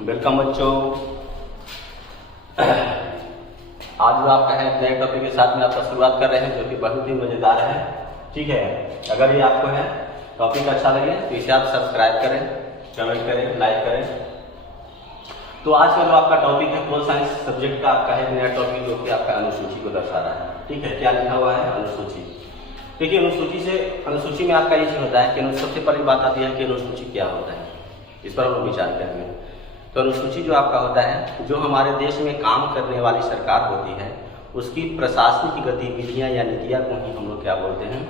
Welcome बच्चों। आज जो आपका है नए टॉपिक के साथ में आपका शुरुआत कर रहे हैं, जो कि बहुत ही मजेदार है। ठीक है, अगर ये आपको है टॉपिक अच्छा लगे तो इसे आप सब्सक्राइब करें, कमेंट करें, लाइक करें। तो आज का जो आपका टॉपिक है पोल साइंस सब्जेक्ट का आपका है नया टॉपिक, जो कि आपका अनुसूची को दर्शा रहा है। ठीक है, क्या लिखा हुआ है? अनुसूची। देखिए, अनुसूची में आपका ये चीज होता है कि सबसे पहली बात आती है कि अनुसूची क्या होता है, इस पर हम लोग विचार करेंगे। तो अनुसूची जो आपका होता है, जो हमारे देश में काम करने वाली सरकार होती है, उसकी प्रशासनिक गतिविधियां या नीतियां को ही हम लोग क्या बोलते हैं?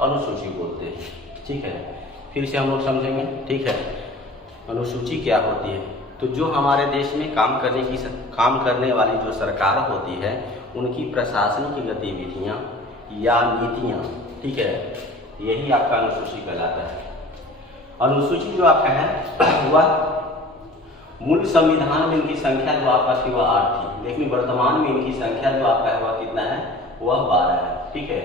अनुसूची बोलते हैं। ठीक है, फिर से हम लोग समझेंगे। ठीक है, अनुसूची क्या होती है? तो जो हमारे देश में काम करने वाली जो सरकार होती है, उनकी प्रशासनिक गतिविधियां या नीतियां, ठीक है, यही आपका अनुसूची कहलाता है। अनुसूची जो आपका है वह मूल संविधान में इनकी संख्या जो आपका थी वह 8 थी, लेकिन वर्तमान में इनकी संख्या जो आपका है वह कितना है? वह 12 है। ठीक है,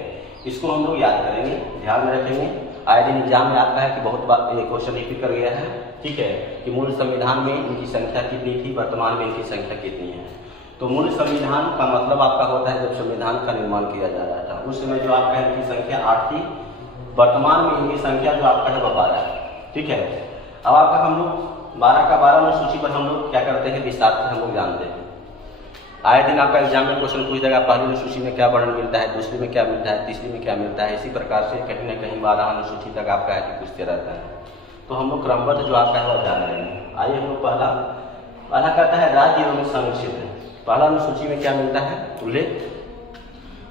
इसको हम लोग याद करेंगे, ध्यान में रखेंगे। आए दिन एग्जाम में आपका है कि बहुत बार ये क्वेश्चन रिपीट कर गया है। ठीक है, कि मूल संविधान में इनकी संख्या कितनी थी, वर्तमान में इनकी संख्या कितनी है। तो मूल संविधान का मतलब आपका होता है जब संविधान का निर्माण किया जा रहा था, उस समय जो आपका इनकी संख्या 8 थी, वर्तमान में इनकी संख्या जो आपका है वह 12 है। ठीक है, अब आपका हम लोग 12 का 12 अनुसूची पर हम लोग क्या करते हैं, विस्तार से हम लोग जानते हैं। आए दिन आपका एग्जाम में क्वेश्चन पूछ देगा पहली अनुसूची में क्या वर्णन मिलता है, दूसरी में क्या मिलता है, तीसरी में क्या मिलता है। इसी प्रकार से कहीं ना कहीं 12 अनुसूची तक आपका है कि पूछते रहता है। तो हम लोग क्रमबद्ध जो आपका है वह जान रहे हैं। आइए हम लोग पहला कहता है राज्य एवं संघ क्षेत्र। पहला अनुसूची में क्या मिलता है? उल्लेख।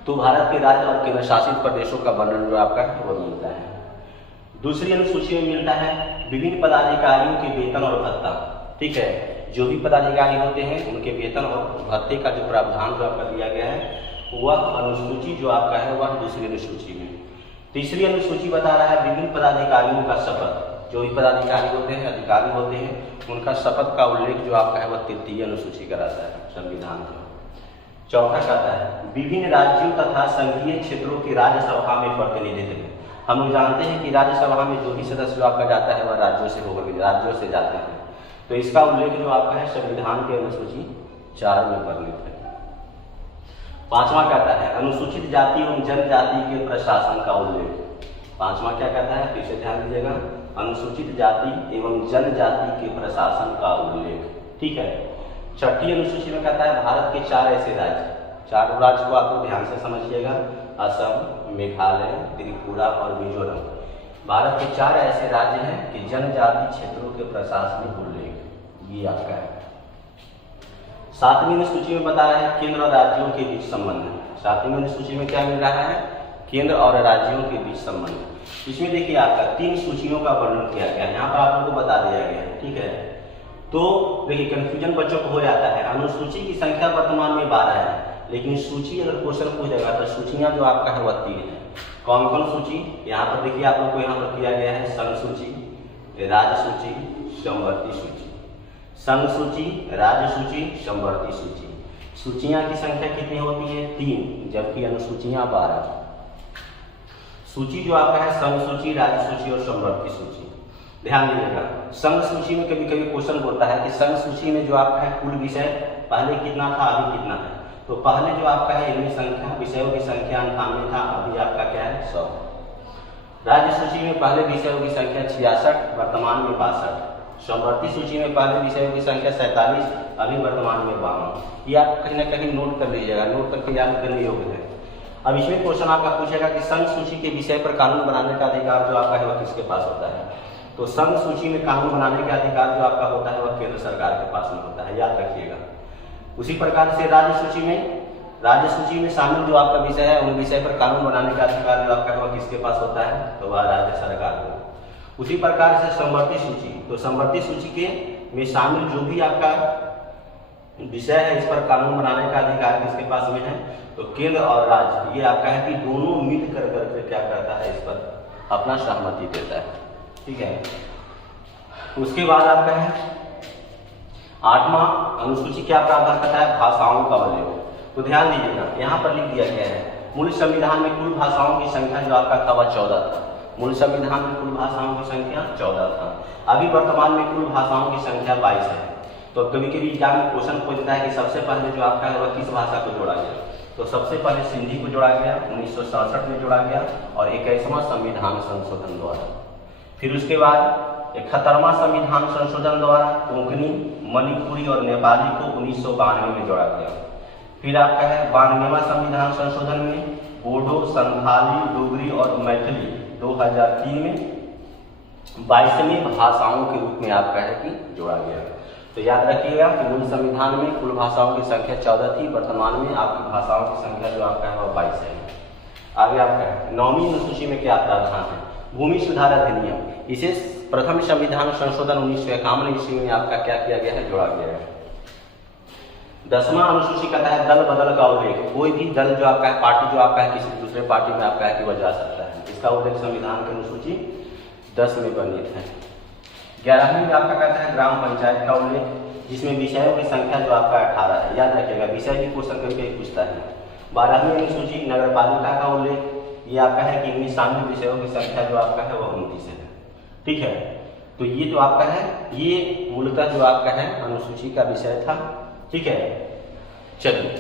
तो भारत के राज्य और केंद्र शासित प्रदेशों का वर्णन जो आपका है वह मिलता है। दूसरी अनुसूची में मिलता है विभिन्न पदाधिकारियों के वेतन और भत्ता। ठीक है, जो भी पदाधिकारी होते हैं उनके वेतन और भत्ते का जो प्रावधान जो आपका दिया गया है वह अनुसूची जो आपका है वह दूसरी अनुसूची में। तीसरी अनुसूची बता रहा है विभिन्न पदाधिकारियों का शपथ। जो भी पदाधिकारी होते हैं, अधिकारी होते हैं, उनका शपथ का उल्लेख जो आपका है वह तृतीय अनुसूची कराता है संविधान का। चौथा कहता है विभिन्न राज्यों तथा संघीय क्षेत्रों की राज्यसभा में प्रतिनिधित्व। हम लोग जानते हैं कि राज्यसभा में जो भी सदस्य जो आपका जाता है वह राज्यों से जाते हैं। तो इसका उल्लेख जो आपका है संविधान के अनुसूची 4 में वर्णित है। पांचवा कहता है अनुसूचित जाति एवं जनजाति के प्रशासन का उल्लेख। पांचवा क्या कहता है, फिर से ध्यान दीजिएगा, अनुसूचित जाति एवं जनजाति के प्रशासन का उल्लेख। ठीक है, छठी अनुसूची में कहता है भारत के 4 ऐसे राज्य, 4 राज्य को आप ध्यान से समझिएगा, असम, मेघालय, त्रिपुरा और मिजोरम। भारत के 4 ऐसे राज्य हैं कि जनजाति क्षेत्रों के प्रशासनिक उल्लेख ये आपका है। 7वीं अनुसूची में बता रहा है केंद्र और राज्यों के बीच संबंध। 7वीं अनुसूची में क्या मिल रहा है? केंद्र और राज्यों के बीच संबंध। इसमें देखिए आपका 3 सूचियों का वर्णन किया गया है, यहाँ पर आप लोगों को बता दिया गया है। ठीक है, तो देखिए कंफ्यूजन बच्चों को हो जाता है। अनुसूची की संख्या वर्तमान में 12 है, लेकिन सूची अगर क्वेश्चन पूछ जाएगा तो सूचियां जो आपका है वह 3 है। कौन कौन सूची? यहाँ पर देखिए आप लोग को यहाँ पर किया गया है संघ सूची, राज्य सूची, समवर्ती सूची। संघ सूची, राज्य सूची, समवर्ती सूची। सूचियां की संख्या कितनी होती है? 3, जबकि अनुसूचियां 12। सूची जो आपका है संघ सूची, राज्य सूची और समवर्ती सूची। ध्यान दीजिएगा, संघ सूची में कभी कभी क्वेश्चन होता है कि संघ सूची में जो आपका है कुल विषय पहले कितना था, अभी कितना है। तो पहले जो आपका है इनकी संख्या, विषयों की संख्या 98 था, अभी आपका क्या है 100। राज्य सूची में पहले विषयों की संख्या 66, वर्तमान में 62। समवर्ती सूची में पहले विषयों की संख्या 47, अभी वर्तमान में 52। ये आप कहीं ना कहीं नोट कर लीजिएगा, नोट करके याद करने योग्य है। अब इसमें क्वेश्चन आपका पूछेगा कि संघ सूची के विषय पर कानून बनाने का अधिकार जो आपका है वह किसके पास होता है? तो संघ सूची में कानून बनाने का अधिकार जो आपका होता है वह केंद्र सरकार के पास में होता है, याद रखिएगा। उसी प्रकार से राज्य सूची में शामिल जो आपका विषय है उन विषय पर कानून बनाने का अधिकार जो आपका वह किसके पास होता है? तो वह राज्य सरकार को। उसी प्रकार से समवर्ती सूची, तो समवर्ती सूची के में शामिल जो भी आपका विषय है इस पर कानून बनाने का अधिकार किसके पास में है? तो केंद्र और राज्य, ये आपका है कि दोनों मिल करके क्या करता है, इस पर अपना सहमति देता है। ठीक है, उसके बाद आपका है 8वां अनुसूची क्या प्रावधान करता है? भाषाओं का उल्लेख। तो ध्यान दीजिएगा, यहाँ पर लिख दिया गया है मूल संविधान में कुल भाषाओं की संख्या जो आपका था वह 14 था। मूल संविधान में कुल भाषाओं की संख्या 14 था। अभी वर्तमान में कुल भाषाओं की संख्या 22 है। तो कभी कभी एग्जाम में क्वेश्चन पूछता है कि सबसे पहले जो आपका है वह किस भाषा को जोड़ा गया, तो सबसे पहले सिंधी को जोड़ा गया 1967 में जोड़ा गया और 21वां संविधान संशोधन द्वारा। फिर उसके बाद 71वां संविधान संशोधन द्वारा कोंकणी, मणिपुरी और नेपाली को 1992 में जोड़ा गया। फिर आपका है 92वां संविधान संशोधन में बोडो, संथाली, डोगरी और मैथिली 2003 में 22वीं भाषाओं के रूप में आपका है कि जोड़ा गया। तो याद रखिएगा कि मूल संविधान में कुल भाषाओं की संख्या 14 थी, वर्तमान में आपकी भाषाओं की संख्या जो आपका है वह 22 है। आगे आपका है 9वीं अनुसूची में क्या प्रावधान है, भूमि सुधार अधिनियम, इसे प्रथम संविधान संशोधन 1951 ईस्वी में आपका क्या किया गया है, जोड़ा गया है। 10वां अनुसूची कहता है दल बदल का उल्लेख, कोई भी दल जो आपका है, पार्टी जो आपका है किसी दूसरे पार्टी में आपका है कि वह जा सकता है, इसका उल्लेख संविधान की अनुसूची 10 में वर्णित है। 11वीं में आपका कहता है ग्राम पंचायत का उल्लेख, जिसमें विषयों की संख्या जो आपका 18 है, याद रखिएगा विषय भी क्वेश्चन कभी पूछता है। 12वीं अनुसूची नगर पालिका का उल्लेख, ये आपका है कि इनमें शामिल विषयों की संख्या जो आपका है वह 29 है। ठीक है, तो ये जो आपका है ये मूलतः जो आपका है अनुसूची का विषय था। ठीक है, चलिए